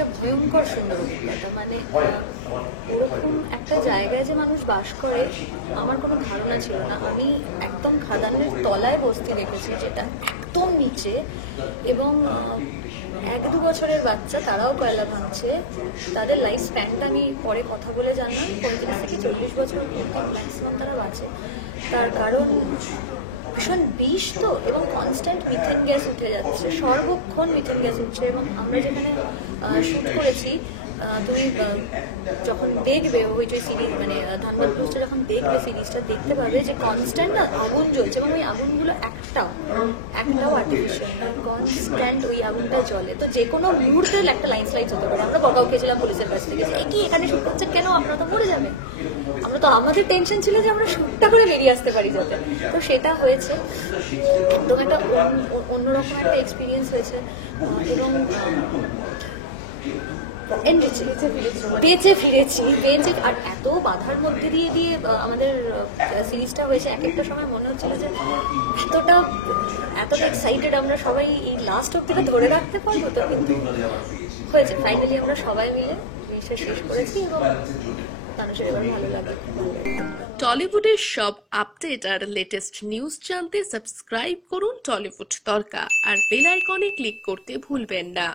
একটা ভয়ঙ্কর সুন্দর অভিজ্ঞতা। মানে ওরকম একটা জায়গায় যে মানুষ বাস করে আমার কোনো ধারণা ছিল না। আমি একদম খাদানের তলায় বসতি দেখেছি, যেটা একদম নিচে, এবং 1-2 বছরের বাচ্চা, তারাও কয়লা ভাঙছে। তাদের লাইফ স্প্যানটা আমি পরে কথা বলে জানলাম 35 থেকে 40 বছর ম্যাক্সিমাম তারা বাঁচে। তার কারণ ভীষণ বিষ তো, এবং কনস্ট্যান্ট মিথেন গ্যাস উঠে যাচ্ছে, সর্বক্ষণ মিথেন গ্যাস উঠছে। এবং আমরা যেখানে শ্যুট করেছি, তুমি যখন দেখবে ওই যে সিরিজ, মানে ধানবাদ পোস্টে যখন দেখবে সিরিজটা, দেখতে পাবে যে কনস্ট্যান্ট আগুন জ্বলছে, এবং ওই আগুনগুলো একটাও আর্টিফিশিয়াল না, কনস্ট্যান্ট ওই আগুনটা জ্বলে। তো যে কোনো মুহূর্তে একটা লাইন স্লাইড হতে পারে। আমরা বকাও খেয়েছিলাম পুলিশের কাছ থেকে, কি এখানে শ্যুট করছে কেন, আপনারা তো মরে যাবেন। আমাদের টেনশন ছিল যে আমরা শ্যুটটা করে বেরিয়ে আসতে পারি যাতে। তো সেটা হয়েছে, একদম একটা অন্যরকম একটা এক্সপিরিয়েন্স হয়েছে। এবং বেঁচে ফিরেছি, আর এত বাধার মধ্যে দিয়ে আমাদের সিরিজটা হয়েছে। এক একটা সময় মনে হচ্ছিল যে এতটা এক্সাইটেড আমরা সবাই, এই লাস্ট অব্দিটা ধরে রাখতে পারবো তো, কিন্তু হয়েছে। ফাইনালি আমরা সবাই মিলে জিনিসটা শেষ করেছি, এবং মানুষের এবার ভালো লাগে। টলিউডের সব আপডেট আর লেটেস্ট নিউজ জানতে সাবস্ক্রাইব করুন টলিউড তড়কা, আর বেল আইকনে ক্লিক করতে ভুলবেন না।